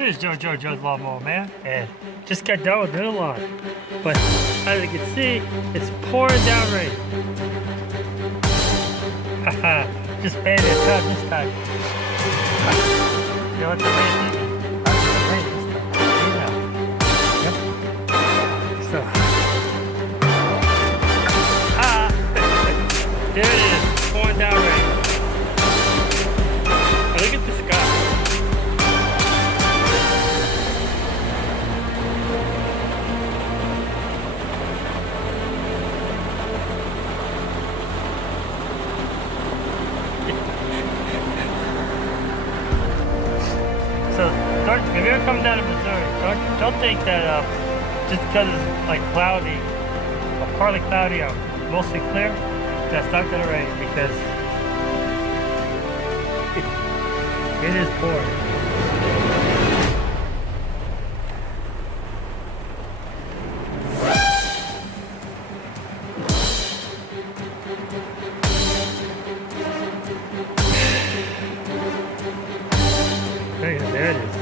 Here's Joe's lawnmower, man. And just got done with the lawn. But as you can see, it's pouring down rain. Haha, just made it out this time. You know what the rain did? Rain this time. Yeah. Yep. So. There it is, pouring down rain. Now look at the sky. So, if you ever come down to Missouri, don't think that just because it's like cloudy, or partly cloudy or mostly clear, that's not gonna rain, because it is pouring. There it is.